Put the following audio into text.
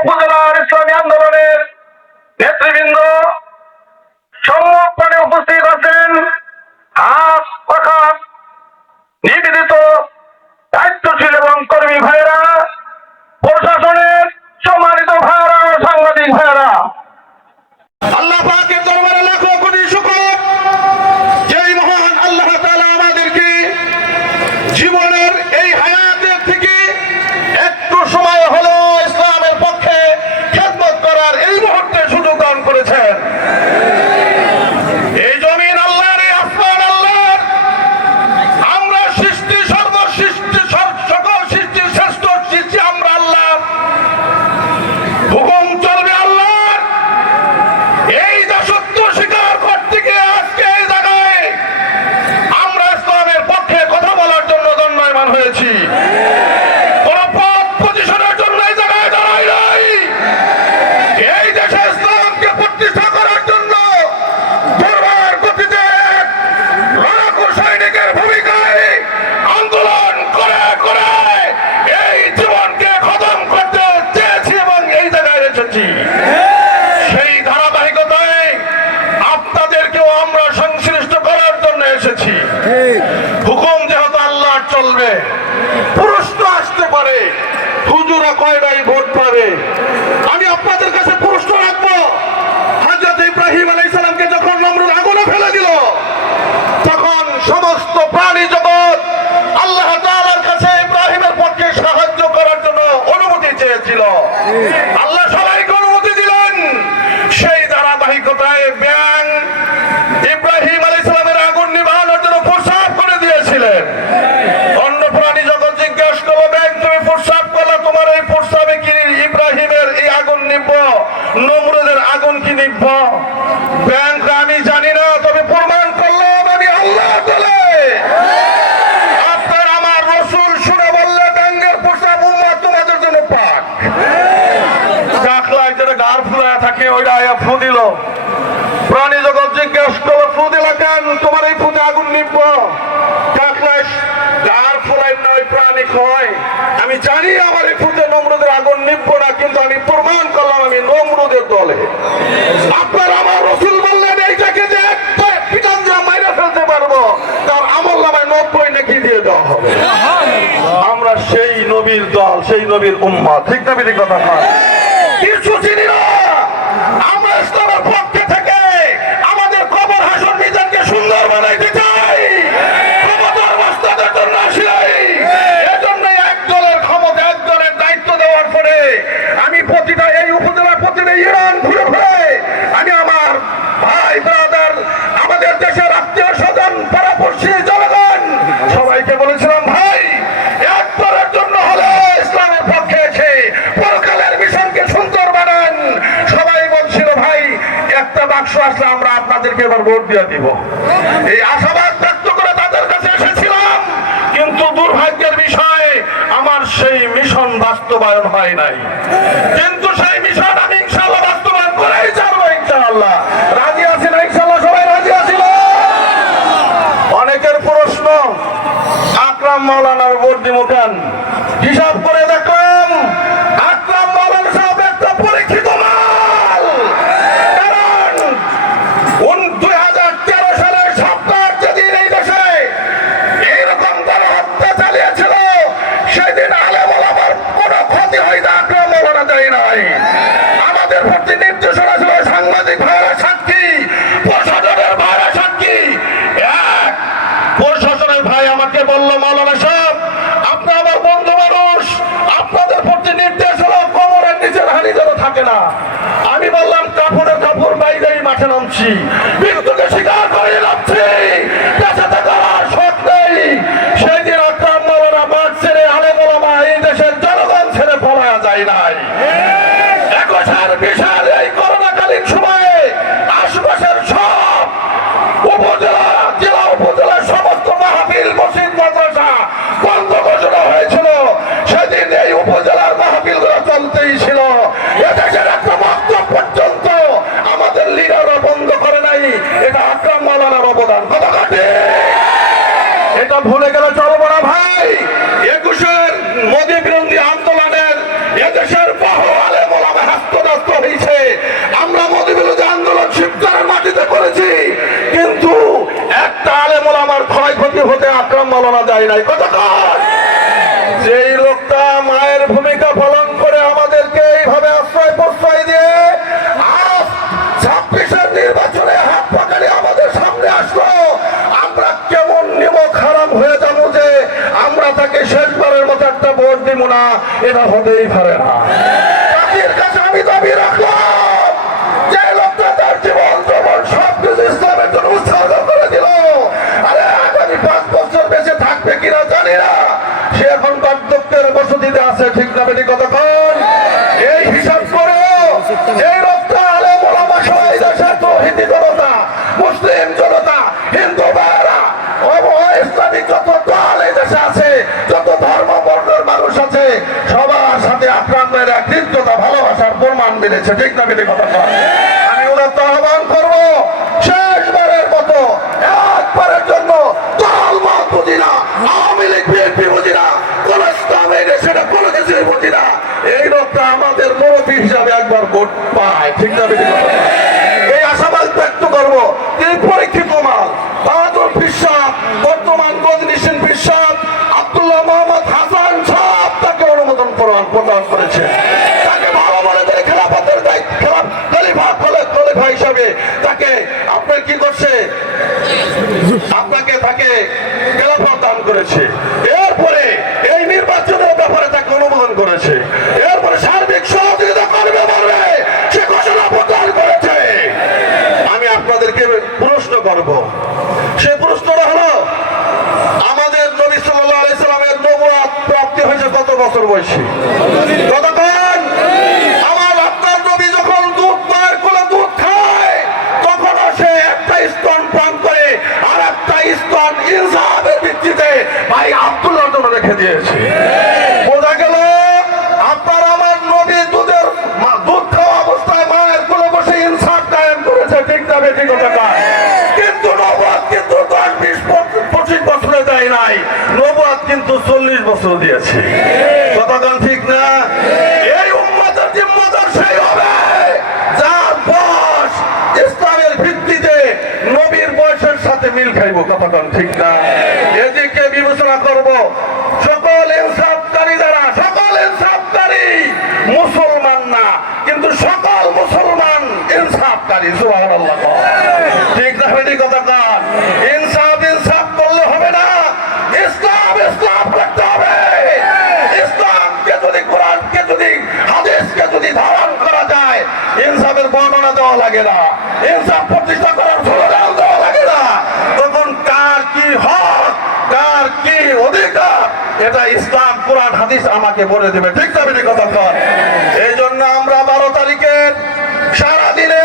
উপজেলার ইসলামী আন্দোলনের নেতৃবৃন্দ সম্মুখপানে উপস্থিত আছেন, হাত পাখা নিবেদিত দায়িত্বশীল এবং কর্মী ভাইয়েরা, প্রশাসনের সম্মানিত ভাইয়েরা, সাংবাদিক ভাইয়েরা, আল্লাহ পাকের দরবারে লাখো কোটি শুকর, যেই মহান আল্লাহ তাআলা আমাদেরকে জীবনের এই হায়াতের থেকে একটু সময় হলো ইসলামের পক্ষে খেদমত করার এই মুহূর্তে সুযোগ দান করেছেন। এই জমিন আল্লাহর, এই আসমান আল্লাহর। আমরা সৃষ্টি সর্বসৃষ্টি সকল সৃষ্টির শ্রেষ্ঠ সৃষ্টি আমরা আল্লাহ, হুকুম চলবে আল্লাহর। এই দাসত্ব স্বীকার করতে গিয়ে আজকে এই জায়গায় আমরা ইসলামের পক্ষে কথা বলার জন্য দণ্ডায়মান হয়েছি। কোন পদ পজিশনের জন্য এই জায়গায় দাঁড়াই নাই। এই দেশে ইসলামকে প্রতিষ্ঠা করার জন্য দুর্বার গতিতে লড়াকু সৈনিকের ভূমিকায় আন্দোলন করে করে এই জীবনকে খতম করতে চেয়েছি এবং এই জায়গায় এসেছি। সেই ধারাবাহিকতায় আপনাদেরকেও আমরা সংশ্লিষ্ট করার জন্য এসেছি। হুকুম যেহেতু আল্লাহর চলবে, প্রশ্ন আসতে পারে হুজুরা কয়টাই ভোট পাবে। আমি আপনাদের কাছে প্রশ্ন রাখবো, হযরত ইব্রাহিম আলাইহিস সালামকে যখন নমরুদ আগুনে ফেলে দিল, তখন সমস্ত প্রাণী জগৎ আল্লাহ তাআলার কাছে ইব্রাহিমের পক্ষে সাহায্য করার জন্য অনুমতি চেয়েছিল। আল্লাহ সবাইকে অনুমতি দিলেন। সেই ধারাবাহিকতায় ব্যাং ইব্রাহিম আলাইহিস সালামের আগুন নিভানোর জন্য প্রস্তাব করে দিয়েছিলেন। অন্য প্রাণী জগৎ জিজ্ঞেস করলো, ব্যাং তুমি প্রস্তাব করলে, তোমার এই প্রস্তাবে কি ইব্রাহিমের এই আগুন নিভব, নমরুদের আগুন কি নিভব? ব্যাং আমি জানি না, তবে প্রমাণ করলাম আমি আল্লাহ বলে। আপনার আমার রসুল শুনে বললে ব্যাঙের প্রস্তাব উম্মত তোমাদের জন্য পাক। ডাকলায় যেটা গার ফুলায় থাকে ওইটা আয়া ফু দিল। প্রাণী জগৎ জিজ্ঞেস করলো, ফু দিলা কেন, তোমার এই ফুতে আগুন নিভব? ডাকলায় গার ফুলাই না, ওই প্রাণী কয় আমি জানি আমার এই ফুতে নমরুদের আগুন নিভব না, কিন্তু আমি প্রমাণ করলাম আমি নমরুদের দলে। আপনার আমার রসুল বললেন এইটাকে যে পিটান দিয়ে মাইরে ফেলতে পারবো, তার আমল নামায় 90 নাকি দিয়ে দেওয়া হবে। আমরা সেই নবীর দল, সেই নবীর উম্মত, ঠিক না বিধি কথা নয়? কিছু চিনি না। আমরা ইসলামের পক্ষে থেকে আমাদের কবর হাসর মিজানকে সুন্দর বানাইতে চাই। ক্ষমতার মস্তাদের জন্য আসি নাই। এজন্য এক দলের ক্ষমতা, এক দলের দায়িত্ব দেওয়ার পরে আমি প্রতিটা এই উপজেলার প্রতিটা ইরান ঘুরে ঘুরে আমি আমার ভাই ব্রাদার, আমাদের দেশের আত্মীয় স্বজন, পাড়াপড়শি জনগণ সবাইকে বলেছিলাম, ভাই একবারের জন্য হলে ইসলামের পক্ষে এসে পরকালের মিশনকে সুন্দর বানান। সবাই বলছিল, ভাই একটা বাক্স আসলে আমরা আপনাদেরকে এবার ভোট দিয়ে দিব। এই আশাবাদ ব্যক্ত করে তাদের কাছে এসেছিলাম, কিন্তু দুর্ভাগ্যের বিষয় আমার সেই মিশন বাস্তবায়ন হয় নাই। কিন্তু সেই মিশন আমি ইনশাআল্লাহ বাস্তবায়ন করেই ছাড়বো ইনশাআল্লাহ। রাজি আছি না ইনশাআল্লাহ? সবাই রাজি আছি না? অনেকের প্রশ্ন, আকরাম মাওলানার ভোট দিব কেন? হিসাব করে দেখলাম আকরাম মাওলানা সাহেব একটা পরীক্ষিত মাল। কারণ 2013 সালের 7 যেদিন এই দেশে এইরকম তারা হত্যা চালিয়েছিল, সেদিন আলেম ওলামার কোনো ক্ষতি হয় না, আকরাম মাওলানা দেয় নাই। আমাদের প্রতি নির্দেশনা ছিল, সাংবাদিক ভাইয়েরা সাক্ষী, প্রশাসনের ভাইয়েরা সাক্ষী। এক প্রশাসনের ভাই আমাকে বলল, মাওলানা সাহেব আপনি আমার বন্ধু মানুষ, আপনাদের প্রতি নির্দেশ হলো কোমরের নিচের হানি যেন থাকে না। আমি বললাম, কাপড়ের কাপড় বাইরেই মাঠে নামছি, মৃত্যুকে স্বীকার করে নামছি, বেঁচে থাকার আর শখ নেই। সেই দিন আকরাম মাওলানা মাঠ ছেড়ে, আলেম ওলামা এই দেশের জনগণ ছেড়ে পলায়া যায় নাই। 2020 এই করোনাকালীন সময়ে আশপাশের সব উপজেলা, জেলা উপজেলার সমস্ত মাহফিল, মসজিদ, মাদ্রাসা বন্ধ ঘোষণা হয়েছিল। সেদিন এই উপজেলার মাহফিল গুলো চলতেই ছিল। এদেশের একটা বক্তব্য পর্যন্ত আমাদের লিডাররা বন্ধ করে নাই। এটা আকরাম মাওলানার অবদান। যায় নাই। কতক্ষণ যেই লোকটা মায়ের ভূমিকা পালন করে আমাদেরকে এইভাবে আশ্রয় প্রশ্রয় দিয়ে আজ 26-এর নির্বাচনে হাত পাকারে আমাদের সামনে আসলো, আমরা কেমন নিমক হারাম হয়ে যাবো যে আমরা তাকে শেষবারের মতো একটা ভোট দিব না? এটা হতেই পারে না। জাতির কাছে আমি দাবি রাখলাম, যে লোকটা তার জীবন যৌবন সবকিছু ইসলামের জন্য উৎসর্গ করে দিল, আরে আগামী 5 বছর বেঁচে থাকবে কিনা জানি না। সে এখন বার্ধক্যের বসতিতে আছে, ঠিক না বেটি? কতক্ষণ এই হিসাব করো, এই লোকটা আলেম ওলামা সহ এই দেশের তৌহিদি জনতা, মুসলিম জনতা, হিন্দু ভাইয়েরা, ইসলামিক যত দল এই দেশে আছে, যত ধর্ম বর্ণের মানুষ আছে, সবার সাথে আক্রান্তের এক হৃদ্যতা ভালোবাসার প্রমাণ মিলেছে, ঠিক না বেটি? কতক্ষণ আমি ওনার তো আহ্বান করবো, শেষবারের মতো একবারের জন্য দল মত বুঝি না, আওয়ামী লীগ বিএনপি বুঝি না, কোন ইসলাম এই দেশে কোনো কিছুই বুঝি না, এই লোকটা আমাদের মুরব্বী হিসাবে একবার ভোট পায়, ঠিক না বেটি? এই আশাবাদ ব্যক্ত করবো। তিনি পরীক্ষিত মাল, বাহাদুর বিশ্বাস, বর্তমান গজনীশীন বিশ্বাস, আব্দুল্লাহ মোহাম্মদ হাসান সাহেব তাকে অনুমোদন প্রদান করেছে। তাকে ভালো মনে করে খেলাফতের দায়িত্ব, খলিফা হিসাবে তাকে আপনার কি করছে, আপনাকে তাকে খেলাফত দান করেছে। এরপরে এই নির্বাচনের ব্যাপারে তাকে অনুমোদন করেছে। এরপরে সার্বিক সহযোগিতা করবে বলবে সে ঘোষণা প্রদান করেছে। আমি আপনাদেরকে প্রশ্ন করব, সেই প্রশ্নটা হলো, আমাদের নবী সাল্লাল্লাহু আলাইহি সাল্লামের নবুয়ত প্রাপ্তি হয়েছে কত বছর বয়সে? কতক্ষণ? আমার আপনার নবী যখন দুধ মায়ের কোলে দুধ খায়, তখনও সে একটা স্তন পান করে আর একটা স্তন ইনসাফের ভিত্তিতে ভাই আব্দুল্লাহর জন্য রেখে দিয়েছে। বোঝা গেল আপনার আমার নবী দুধ খাওয়া অবস্থায় মায়ের কোলে বসে ইনসাফ কায়েম করেছে, ঠিক না বেঠিক? কিন্তু নবুয়ত কিন্তু 10, 20, 25 বছরে দেয় নাই, নবুয়ত কিন্তু 40 বছর দিয়েছে। কতক্ষণ ঠিক না? এই উম্মতের জিম্মাদার সেই হবে যার বয়স ইসলামের ভিত্তিতে নবীর বয়সের সাথে মিল খাইব। কতক্ষণ ঠিক না? এদিকে বিবেচনা করব, সকল ইনসাফকারী দ্বারা, সকল ইনসাফকারী মুসলমান না, কিন্তু সকল মুসলমান ইনসাফকারী। সুবহানাল্লাহ, ঠিক না বেটি? কতক্ষণ ইনসাফ করলে হবে না, ইসলাম রাখতে হবে। ইসলামকে যদি, কোরআনকে যদি, হাদিসকে যদি ধারণ করা যায়, ইনসাফের বর্ণনা দেওয়া লাগে না, ইনসাফ প্রতিষ্ঠা করার স্লোগান দেওয়া লাগে না, তখন কার কি হক, কার কি অধিকার, এটা ইসলাম কোরআন হাদিস আমাকে বলে দেবে, ঠিক না বেটি? কতক্ষণ এই জন্য আমরা 12 তারিখের সারাদিনে